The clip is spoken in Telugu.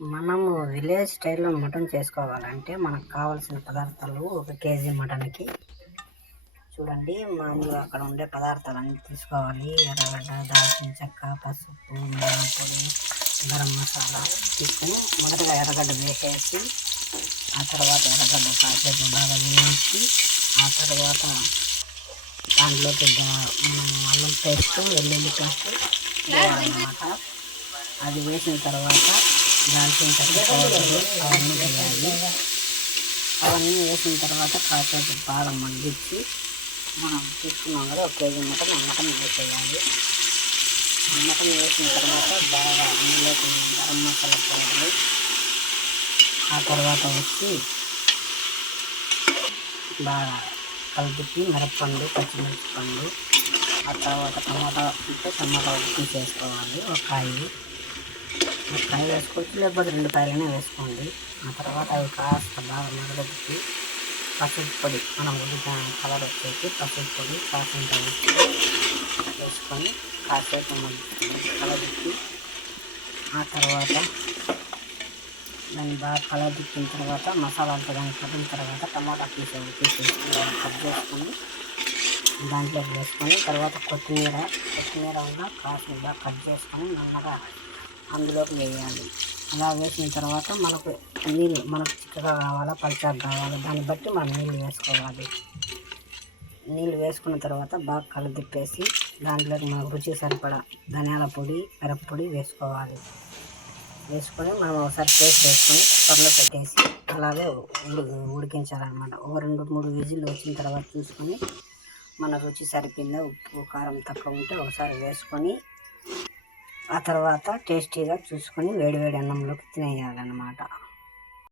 మనము విలేజ్ స్టైల్లో మటన్ చేసుకోవాలంటే మనకు కావాల్సిన పదార్థాలు ఒక కేజీ మటన్కి. చూడండి మామూలుగా అక్కడ ఉండే పదార్థాలన్నీ తీసుకోవాలి. ఎర్రగడ్డ దాల్చిన చెక్క పసుపు మిరపొడి పొడి గరం మసాలా తీసుకుని మొదటగా ఎర్రగడ్డ వేసేసి ఆ తర్వాత ఎర్రగడ్డ కాసేపు బాగా వేయించి ఆ తర్వాత దాంట్లోకి మనం అల్లం పేస్ట్ వెల్లుల్లి పేస్ట్ అన్నమాట అది వేసిన తర్వాత దాల్చిన తర్వాత అవన్నీ వేయాలి అవన్నీ వేసిన తర్వాత కాసేపు బాగా మగ్గించి మనం తీసుకున్నాం కదా ఒక కేజీ మటన్ ఆ వేసేయాలి అన్నకం వేసిన తర్వాత బాగా అందులోకి గరం మసాలా పౌడర్ ఆ తర్వాత వచ్చి బాగా కలిపి మిరప్పండు పచ్చిమిర్చి పండు ఆ తర్వాత టమాటా ఉంటే టమాటా ఉప్పు చేసుకోవాలి ఒక కాయి కాయ వేసుకోవచ్చు లేకపోతే రెండు కాయలైనా వేసుకోండి. ఆ తర్వాత అవి కాస్త బాగా మరగబెట్టి పసుపు పొడి మనం ఉడికిన కలర్ వచ్చేసి పసుపు పొడి కాసింత వేసుకొని కాసేపు కలబెట్టి ఆ తర్వాత దాన్ని బాగా కలబెట్టిన తర్వాత మసాలా అంతా దాన్ని పట్టిన తర్వాత టమాటా పీస్ తీసేసి కట్ చేసుకొని దాంట్లోకి వేసుకొని తర్వాత కొత్తిమీర కొత్తిమీర ఉన్న కాసిన బాగా కట్ చేసుకొని నన్నగా అందులోకి వేయాలి. అలా వేసిన తర్వాత మనకు నీళ్ళు మనకు చిక్కగా కావాలా పల్చగా కావాలా దాన్ని బట్టి మనం నీళ్ళు వేసుకోవాలి. నీళ్ళు వేసుకున్న తర్వాత బాగా కలిదిప్పేసి దాంట్లోకి మనకు రుచి సరిపడా ధనియాల పొడి మిరప్పొడి వేసుకోవాలి. వేసుకొని మనం ఒకసారి పేస్ట్ వేసుకొని త్వరలో పెట్టేసి అలాగే ఉడి ఉడికించాలన్నమాట. ఒక రెండు మూడు విజిల్ వచ్చిన తర్వాత చూసుకొని మన రుచి సరిపోయిందా ఉప్పు కారం తక్కువ ఉంటే ఒకసారి వేసుకొని ఆ తర్వాత టేస్టీగా చూసుకొని వేడివేడి అన్నంలోకి తినేయాలన్నమాట.